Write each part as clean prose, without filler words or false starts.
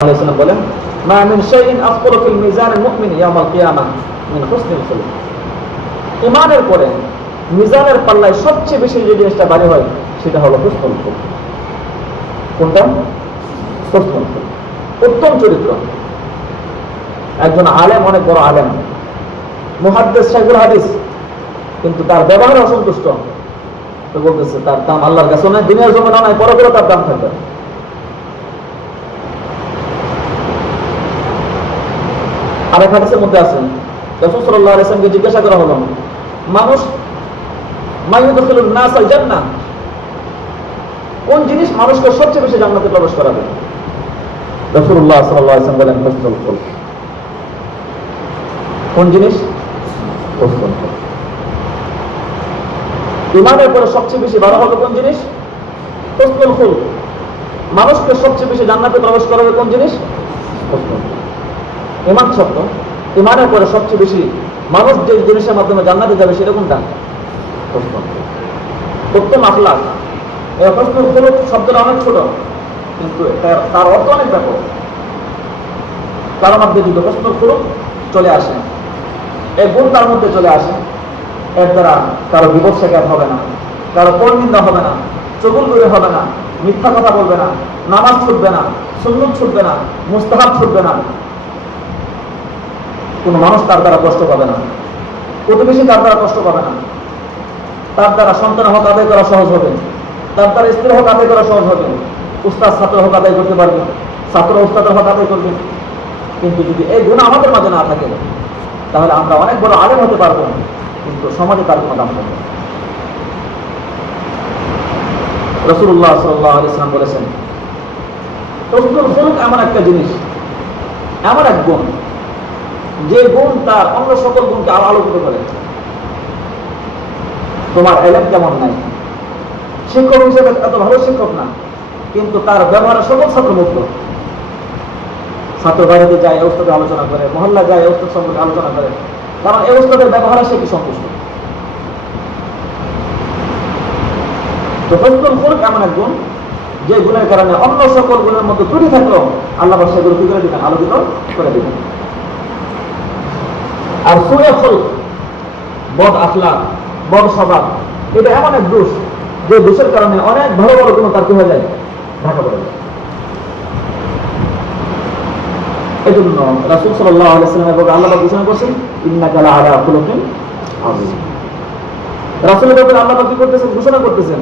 আলাইহিস বলেন, মা মিন শাইইন আসফালু ফিল মিজানিল মুমিন ইয়াউমাল কিয়ামাহ মিন হুসনিল খুলুক। ঈমানের পরে মিজানের পাল্লায় সবচেয়ে বেশি যে জিনিসটা ভারী হয় সেটা হলো হুসনুল খুলুক। কোনটা? হুসনুল খুলুক, উত্তম চরিত্র। একজন আলেম, অনেক বড় আলেম, মুহাদ্দিস, শাইখুল হাদিস, কিন্তু তার ব্যবহারে অসন্তুষ্ট, তো বলতেছে তার দাম আল্লাহর কাছে নয়, দুনিয়ার জমিনে নয়, পরকালে তার দাম থাকবে। আরেক হাদিসের মধ্যে আছে, রাসূল সাল্লাল্লাহু আলাইহি ওয়াসাল্লামকে জিজ্ঞাসা করা হলো, মানুষ মাইয়ুদখিলুন নাস আল জান্নাহ, কোন জিনিস মানুষকে সবচেয়ে বেশি জান্নাতে প্রবেশ করাবে? রাসূলুল্লাহ সাল্লাল্লাহু আলাইহি ওয়াসাল্লাম বলেন, হুসনুল খুলুক। কোন জিনিস? হুসনুল খুলুক। ঈমানের পরে সবচেয়ে বেশি ভালো হবে কোন জিনিস? হুসনুল খুলুক। মানুষকে সবচেয়ে বেশি জান্নাতে প্রবেশ করাবে কোন জিনিস? হুসনুল খুলুক। ঈমান শব্দ, ঈমানের পরে সবচেয়ে বেশি মানুষ যে জিনিসের মাধ্যমে জান্নাতে যাবে সেটা কোনটা? উত্তম আখলাক। এই হুসনুল খুলুক শব্দটা অনেক ছোট, কিন্তু তার অর্থ অনেক ব্যাপক। তার মধ্যে যদি হুসনুল খুলুক চলে আসে, এই গুণ তার মধ্যে চলে আসে, এর দ্বারা কারো বিপদ শেখার হবে না, কারো পরনিন্দা হবে না, চুগলখড়ি হবে না, মিথ্যা কথা বলবে না, নামাজ ছুটবে না, সুন্নত ছুটবে না, মুস্তাহাব ছুটবে না, কোনো মানুষ তার দ্বারা কষ্ট পাবে না, প্রতিবেশী তার দ্বারা কষ্ট পাবে না, তার দ্বারা সন্তান হক আদায় করা সহজ হবে, তার দ্বারা স্ত্রী হক আদায় করা সহজ হবে, উস্তাদ ছাত্র হক আদায় করতে পারবে, ছাত্র উস্তাদের হক আদায় করবে। কিন্তু যদি এই গুণ আমাদের মাঝে না থাকে, তাহলে আমরা অনেক বড় আলেম হতে পারবো, কিন্তু সমাজে তার কোনো দাম থাকবে না। রাসূলুল্লাহ সাল্লাল্লাহু আলাইহি ওয়াসাল্লাম বলেছেন, হুসনুল খুলুক এমন একটা জিনিস, এমন এক গুণ, যে গুণ তার অন্য সকল গুণকে আলোকিত করে। তোমার এলেম কেমন নাই, শিক্ষক হিসেবে এত ভালো শিক্ষক না, কিন্তু তার ব্যবহারে সকল ছাত্র মুক্ত। ছাত্র বাড়িতে যায়, এই উস্তাদের আলোচনা করে, মহল্লা যায়, এই উস্তাদ সম্পর্কে আলোচনা করে, কারণ এই উস্তাদের ব্যবহারে সে কি সন্তুষ্ট। তো হুসনুল খুলুক এমন এক গুণ, যে গুণের কারণে অন্য সকল গুণের মধ্যে ত্রুটি থাকলেও আল্লাহ সেগুলো কি করে দিবেন? আলোকিত করে দিবেন। আর সুয়ে খুলুক, বদ আখলাক, বদ স্বভাব, এটা এমন এক দোষ, যে দোষের কারণে অনেক ভালো ভালো গুণ তার কি হয়ে যায়? ঢাকা পড়ে যায়। এই জন্য রাসূল সাল্লাল্লাহু আলাইহি ওয়াসাল্লাম এবং আল্লাহ ঘোষণা করছেন, ইন্নাকা লাআলা খুলুকিন আযীম। রাসূলের ব্যাপারে আল্লাহ কি করতেছেন? ঘোষণা করতেছেন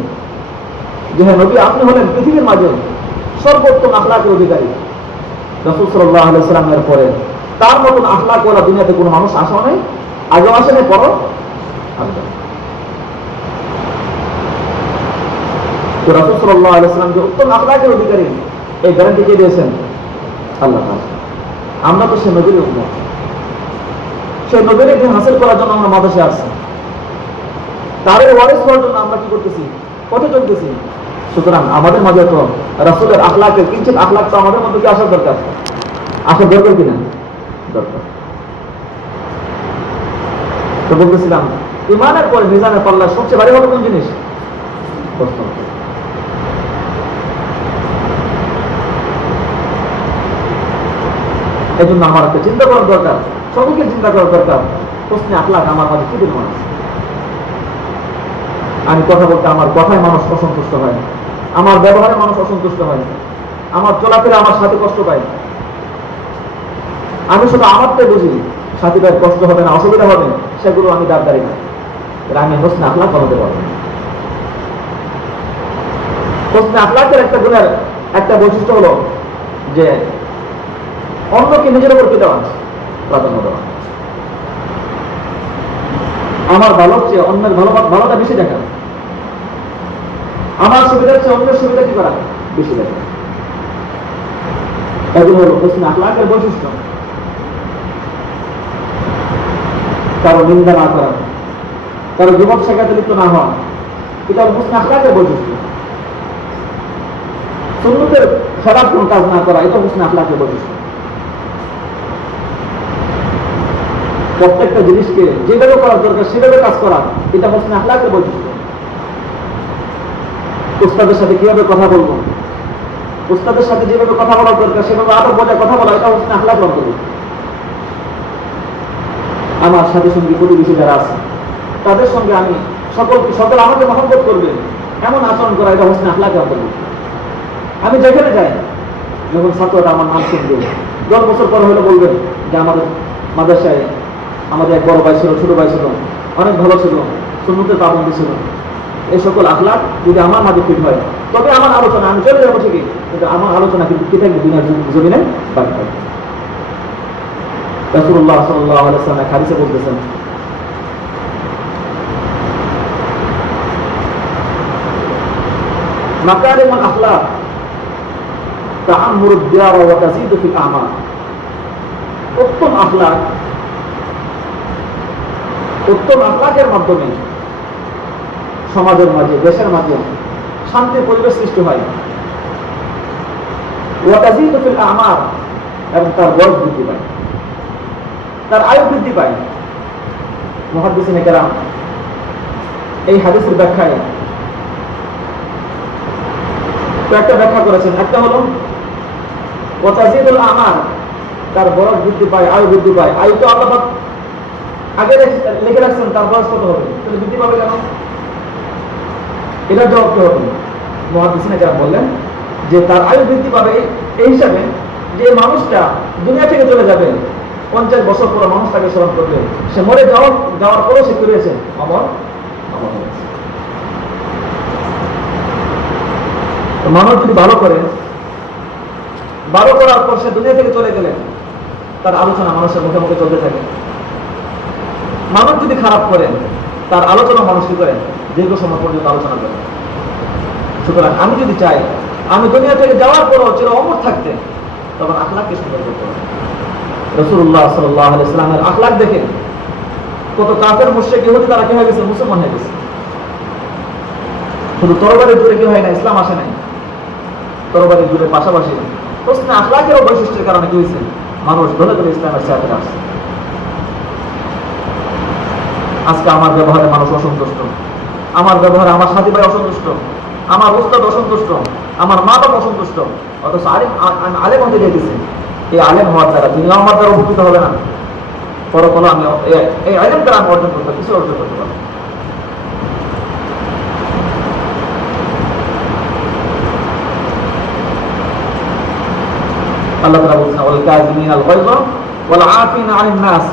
যে হ্যাঁ নবী, আপনি হলেন পৃথিবীর মাঝে সর্বোত্তম আখলাকের অধিকারী। রাসূল সাল্লাল্লাহু আলাইহি ওয়াসাল্লামের পরে তার মতন আখলাকওয়ালা দুনিয়াতে কোনো মানুষ আসা নেই, আগেও আসে নাই, পরও আসবে না। তো রাসূল সাল্লাল্লাহু আলাইহি ওয়াসাল্লাম যে উত্তম আখলাকের অধিকারী, এই গ্যারান্টি কে দিয়েছেন? আল্লাহ তাআলা। আমরা তো সে নবীর উম্মত, সেই নবীর দিন হাসিল করার জন্য আমরা মাদ্রাসে আসছি, তারই ওয়ারিস হওয়ার জন্য আমরা কি করতেছি? পথে চলতেছি। সুতরাং আমাদের মাঝে তো রাসূলের আখলাকের কিঞ্চিত আখলাক তো আমাদের মধ্যে কি আসার দরকার? আসার দরকার কিনা? দরকার। তো বলতেছিলাম, ঈমানের পরে মিজানের পাল্লা সবচেয়ে ভারী হবে কোন জিনিস? এই জন্য আমার একটা চিন্তা করার দরকার, সকলকে চিন্তা করার দরকার, হুসনে আখলাক আমার মাঝে কি বিদ্যমান আছে। আমি কথা বলতে আমার কথায় মানুষ অসন্তুষ্ট হয়, আমার ব্যবহারে মানুষ অসন্তুষ্ট হয়, আমার চলাফেরা আমার সাথে কষ্ট পায়, আমি শুধু আমারটাই বুঝি, সাথী ভাইয়ের কষ্ট হবে না, অসুবিধা হবে, সেগুলো আমি দাঁড়াই না, আমি হুসনে আখলাক বানাতে পারবো না। হুসনে আখলাকের একটা গুণের একটা বৈশিষ্ট্য হলো যে অন্যকে নিজের উপর কি দেওয়া, প্রাধান্য দেওয়া। আমার ভালো চেয়ে অন্যের ভালোটা বেশি দেখা, আমার সুবিধার চেয়ে অন্যের সুবিধা কি করা বেশি দেখা। এগুলো হলো হুসনে আখলাকের বৈশিষ্ট্য। কারো নিন্দা না করা, কারো বিপদ শেখাতে লিপ্ত না হওয়া, এটা হলো হুসনে আখলাকের বৈশিষ্ট্য। সুন্নতের খারাপ কোনো কাজ না করা, এটা হুসনে আখলাকের বৈশিষ্ট্য। প্রত্যেকটা জিনিসকে যেভাবে করার দরকার সেভাবে কাজ করা, এটা হুসনে আখলাকের বৈশিষ্ট্য। উস্তাদের সাথে কিভাবে কথা বলবো, উস্তাদের সাথে যেভাবে কথা বলা দরকার সেভাবে আরো বজায় কথা বলা, এটা হচ্ছে আখলাক অন্তর্ভুক্ত। আমার সাথে সঙ্গী প্রতিবেশী যারা আছে তাদের সঙ্গে আমি সকল আমাকে মহব্বত করবে এমন আচরণ করা, এটা হচ্ছে আখলাকে অন্তর্ভুক্ত। আমি যেখানে যাই, যখন ছাত্ররা আমার নাম শুনবে 10 বছর পর হলে বলবেন যে আমাদের মাদ্রাসায় আমাদের এক বড় ভাই ছিল, ছোট ভাই ছিল, অনেক ভালো ছিল, সুন্নতের পাবন্দি ছিল। এই সকল আখলাক যদি আমার মাঝে ফিট হয়, তবে আমার আলোচনা, আমি চলে যাবো ঠিকই, কিন্তু আমার আলোচনা কিন্তু কি থাকবে, দুনিয়ার জমিনে বাকি থাকবে। রাসূলুল্লাহ সাল্লাল্লাহু আলাইহি ওয়াসাল্লাম হাদিসে বলতেছেন, মাকারিমুল আখলাক তাআম্মুরুদ দিয়ার ওয়া তাজিদু ফিল আমাল। উত্তম আখলাকের মাধ্যমে সমাজের মাঝে, দেশের মাঝে শান্তির পরিবেশ সৃষ্টি হয়। ওয়া তাজিদু ফিল আমাল, এবং তার বয়স বৃদ্ধি পায়, তার আয়ু বৃদ্ধি পায়। মুহাদ্দিসিনে কেরাম এই হাদিসের ব্যাখ্যায় কয়েকটা ব্যাখ্যা করেছেন। একটা হলো ওয়া তাজিদুল আমাল, তার বয়স বৃদ্ধি পায়, আয়ু বৃদ্ধি পায়। আয়ু তো আল্লাহ আগে লিখে রাখছেন, তার বয়স কত হবে, তাহলে বৃদ্ধি পাবে কেন? এটার জবাব কি হবে? মুহাদ্দিসিনে কেরাম বললেন যে তার আয়ু বৃদ্ধি পাবে এই হিসাবে যে মানুষটা দুনিয়া থেকে চলে যাবে, 50 বছর পর মানুষটাকে স্মরণ করবে, সে মরে যাওয়ার পরও সে কি রয়েছে, অমর হয়েছে। মানুষ যদি ভালো করে, ভালো করার পর সে দুনিয়া থেকে চলে গেলে তার আলোচনা মানুষের মুখে মুখে চলতে থাকে। মানুষ যদি খারাপ করে, তার আলোচনা মানুষ কি করেন, দীর্ঘ সময় পর্যন্ত আলোচনা করে। সুতরাং আমি যদি চাই আমি দুনিয়া থেকে যাওয়ার পরও চির অমর থাকতে, তখন আখলাককে সুন্দর করতে হবে। রাসূলুল্লাহ সাল্লাল্লাহু আলাইহি ওয়াসাল্লামের আখলাক দেখে কত কাফের মুশরিক ইহুদি তারা কি হয়ে গেছে, মুসলমান হয়ে গেছে। শুধু তরবারির জোরে কি হয় না, ইসলাম আসে নাই। তরবারির জোরের পাশাপাশি প্রশ্নে আখলাকের বৈশিষ্ট্যের কারণে কি হয়েছে, মানুষ ধরে ধরে ইসলামের সাথে আসছে। আজকে আমার ব্যবহারে মানুষ অসন্তুষ্ট, আমার ব্যবহারে আমার সাথী ভাই অসন্তুষ্ট, আমার উস্তাদ অসন্তুষ্ট, আমার মা বাবা অসন্তুষ্ট, অথচ আলেম হতে দিয়েছে। এই আলেম হওয়ার দ্বারা দুনিয়া আমার দ্বারা উপকৃত হবে না, পরকালে আমি এই আলেম দ্বারা আমি অর্জন করতে, কিছু অর্জন করতে পারবো। আল্লাহ তাআলা বলেছেন, ওয়াল কাযিমিনাল গায়য ওয়াল আফিনা আনিন নাস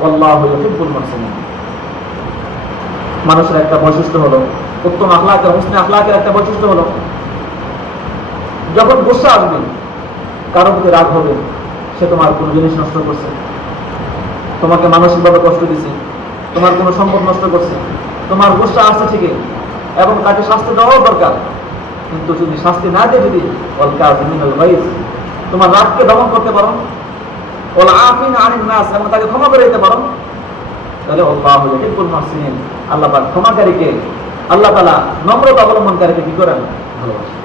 ওয়াল্লাহু ইউহিব্বুল মুহসিনিন। মানুষের একটা বৈশিষ্ট্য হলো, উত্তম আখলাকের, হুসনে আখলাকের একটা বৈশিষ্ট্য হলো, যখন গুসা আসবে, কারো প্রতি রাগ হবে, সে তোমার কোনো জিনিস নষ্ট করছে, তোমাকে মানসিকভাবে কষ্ট দিছে, তোমার কোনো সম্পদ নষ্ট করছে, তোমার গুসা আসছে ঠিকই, এবং তাকে শাস্তি দেওয়াও দরকার, কিন্তু যদি শাস্তি না দিয়ে যদি ওয়াল কাযিমিনাল গায়য, তোমার রাগকে দমন করতে পারো, ওয়াল আফিনা আনিন নাস, এবং তাকে ক্ষমা করে দিতে পারো, তাহলে আল্লাহু ইউহিব্বুল মুহসিনিন, আল্লাহ পাক ক্ষমাকারীকে, আল্লাহ তাআলা নম্রতা অবলম্বনকারীকে কি করেন, ভালোবাসেন।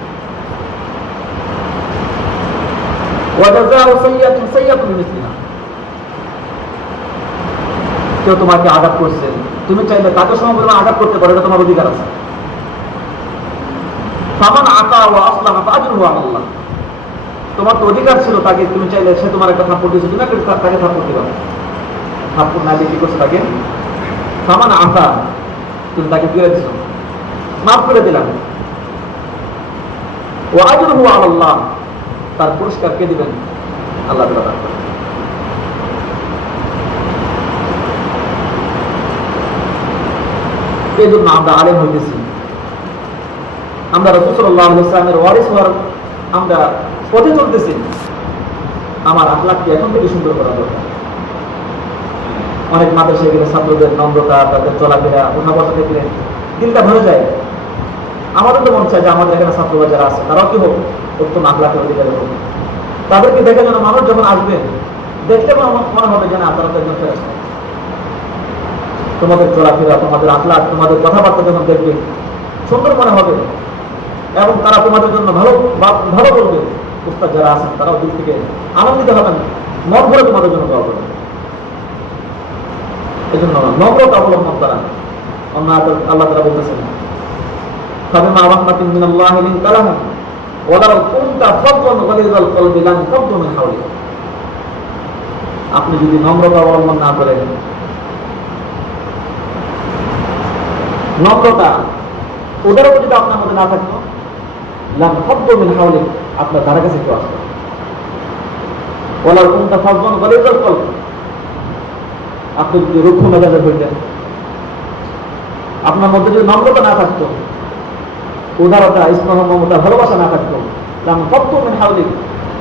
ওয়া জাযাউ সাইয়্যাতিন সাইয়্যাতুন বিমিসলিহা, কেউ তোমাকে আঘাত করছে, তুমি চাইলে তাকে সমপরিমাণ আঘাত করতে পারো, এটা তোমার অধিকার আছে। ফামান আতা ওয়া আসলাহা ফাআজরুহু আলাল্লাহ, তোমার তো অধিকার ছিল, তাকে তুমি চাইলে, সে তোমার একটা থাপ্পড় দিয়েছে, তুমি তাকে থাপ্পড় দিবা, থাপ্পড় না দিয়ে কি করছো তাকে, ফামান আতা, তুমি তাকে ফিরে দিছো, মাফ করে দিলাম। ওয়া আজরুহু আলাল্লাহ, তার পুরস্কার কে দিবেন, আল্লাহ তাআলা দান করেন। এই জন্য আমরা আলেম হইতেছি, আমরা রাসূল সাল্লাল্লাহু আলাইহি ওয়াসাল্লামের ওয়ারিস হওয়ার আমরা পথে চলতেছি। আমার আখলাককে এখন থেকে সুন্দর করা দরকার। অনেক মাদ্রাসায় গেলে ছাত্রদের নম্রতা, তাদের চলাফেরা, কথাবার্তা দেখলে দিলটা ভরে যায়। আমাদের তো মন চায় যে আমাদের এখানে ছাত্ররা যারা আছে তারাও কি হোক, উত্তম আখলাকের অধিকারী হোক। তাদেরকে দেখে যেন মানুষ যখন আসবে, দেখতে মনে হবে যে না, তারা তো একজন ফেরেশতা। তোমাদের চলাফেরা, তোমাদের আখলাক, তোমাদের কথাবার্তা যখন দেখবে সুন্দর মনে হবে, এবং তারা তোমাদের জন্য ভালো ভালো বলবে। উস্তাদ যারা আছেন তারাও দিল থেকে আনন্দিত হবেন, মন ভরে তোমাদের জন্য দোয়া করবেন। এই জন্য নম্রতা অবলম্বন করা। আল্লাহ তাআলা বলতেছেন, ফাবিমা রাহমাতিন মিনাল্লাহি লিনতা লাহুম ওয়ালাউ কুনতা ফাদদান গালিযাল কলবি লান ফাদদু মিন হাওলিক। আপনি যদি নম্রতা অবলম্বন না করেন, নম্রতা উদারতা যদি আপনার মধ্যে না থাকতো, লান ফাদদু মিন হাওলিক, আপনার ধারে কাছে কেউ আসতো না। ওয়ালাউ কুনতা ফাদদান গালিযাল কলব, আপনি যদি রুক্ষ মেজাজের হইতেন, আপনার মধ্যে যদি নম্রতা না থাকতো, উদারতা, স্নেহ, মমতা, ভালোবাসা না থাকতো, লান ফাদদু মিন হাওলিক,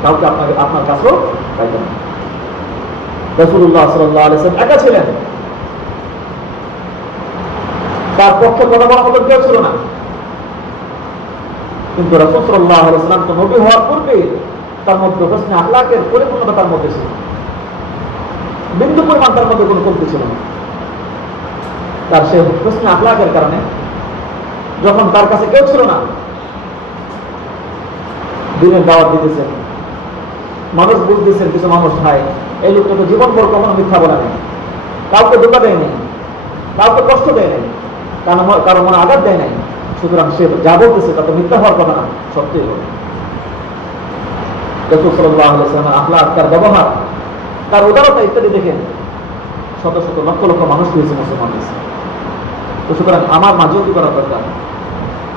কাউকে আপনার কাছেও পাইতেন না। রাসূলুল্লাহ সাল্লাল্লাহু আলাইহি ওয়াসাল্লাম একা ছিলেন, তার পক্ষে কথা বলার মতো কেউ ছিল না। কিন্তু রাসূল সাল্লাল্লাহু আলাইহি ওয়াসাল্লাম তো নবী হওয়ার পূর্বে তার মধ্যে হোসনে আখলাকের পরিপূর্ণতা তার মধ্যে ছিল, বিন্দু পরিমাণ তার মধ্যে কোনো কমতি ছিল না। তার সেই হোসনে আখলাকের কারণে যখন তার কাছে কেউ ছিল না, দিনের দাওয়াত দিতেছেন, মানুষ বুঝতেছেন কিছু মানুষ ভাই এই লোকটা তো জীবন ভর কখনো মিথ্যা বলে নেই, কাউকে ধোঁকা দেয় নাই, কাউকে কষ্ট দেয় নাই, কারো মনে আঘাত দেয় নাই, সুতরাং সে যা বলতেছে তা তো মিথ্যা হওয়ার কথা না, সত্যিই হবে। রাসূল সাল্লাল্লাহু আলাইহি ওয়াসাল্লামের আখলাক, তার ব্যবহার, তার উদারতা ইত্যাদি দেখেন শত শত লক্ষ লক্ষ মানুষ হয়েছে মুসলমান হয়েছে। তো সুতরাং আমার মাঝেও কি করা দরকার,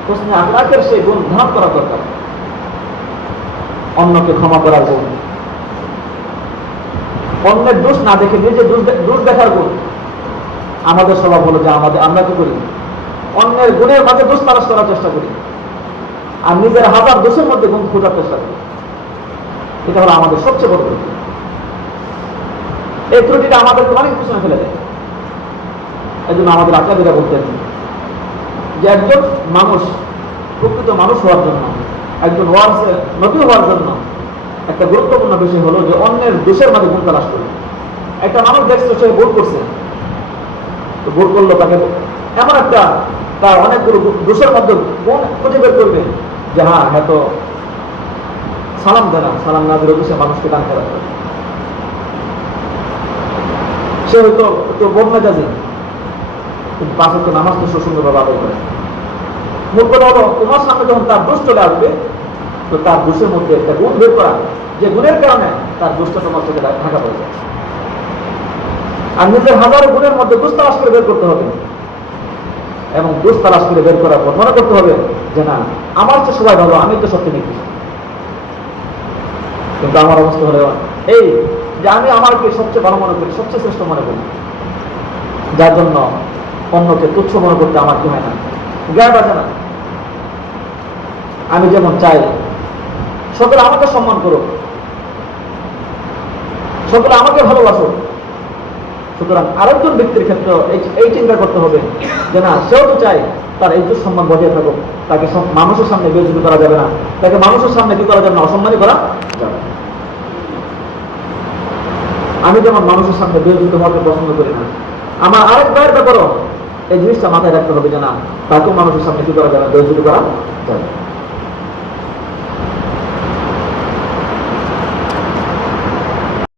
হোসনে আখলাকের সেই গুণ ধারণ করা দরকার, অন্যকে ক্ষমা করার গুণ, অন্যের দোষ না দেখে নিজে দোষ দেখার গুণ। আমাদের স্বভাব হলো যে আমরা কি করি, অন্যের গুণের মাঝে দোষ তালাশ করার চেষ্টা করি, আর নিজের হাজার দোষের মধ্যে গুণ খোঁজার চেষ্টা করি। এটা হলো আমাদের সবচেয়ে বড় ত্রুটি। এই ত্রুটিটা আমাদেরকে অনেক পিছনে ফেলে দেয়। এই জন্য আমাদের আচার্যরা বলতেন যে একজন মানুষ প্রকৃত মানুষ হওয়ার জন্য, একজন নবী হওয়ার জন্য একটা গুরুত্বপূর্ণ বিষয় হলো যে অন্যের দোষের মাঝে গুণ তালাশ করবে। একটা মানুষ দেখছে সে ভুল করছে, তো ভুল করলো, তাকে এমন একটা তার অনেকগুলো দোষের মধ্যে গুণ খুঁজে বের করবে যে হ্যাঁ তো সালাম দেয় না, সালাম না দিলে সে মানুষকে দান করা করে, সে হয়তো একটু বোম মেজাজি, কিন্তু পাশে তো নামাজ তো সুন্দরভাবে আদায় করে। মূল কথা হলো তোমার সামনে যখন তার দোষ চলে আসবে, তো তার দোষের মধ্যে একটা গুণ বের করা, যে গুণের কারণে তার দোষটা তোমার চোখে ঢাকা পড়ে যায়। আর নিজের হাজারো গুণের মধ্যে দোষ তালাশ করে বের করতে হবে, এবং দোষ তালাশ করে বের করার পর মনে করতে হবে যে না, আমার তো সবাই ভালো, আমি তো সত্যি নির্দিষ্ট। কিন্তু আমার অবস্থা হলো এই যে আমি আমাকে সবচেয়ে ভালো মনে করি, সবচেয়ে শ্রেষ্ঠ মনে করি, যার জন্য অন্যকে তুচ্ছ মনে করতে আমার কি হয় না, জ্ঞান আছে না। আমি যেমন চাই সকলে আমাকে সম্মান করুক, সকলে আমাকে ভালোবাসুক, সুতরাং আরেকজন ব্যক্তির ক্ষেত্রে এই চিন্তা করতে হবে যে না, সেও তো চাই তার ইজ্জত সম্মান বজায় থাকুক, তাকে মানুষের সামনে বেইজ্জতি করা যাবে না, তাকে মানুষের সামনে কি করা যাবে না, অসম্মানী করা যাবে। আমি যেমন মানুষের সামনে বেইজ্জতি হওয়াকে পছন্দ করি না, আমার আরেক ভাইয়ের ব্যাপারও এই জিনিসটা মাথায় রাখতে হবে যে না, তাকেও মানুষের সামনে কি করা যাবে, বেইজ্জতি করা যাবে।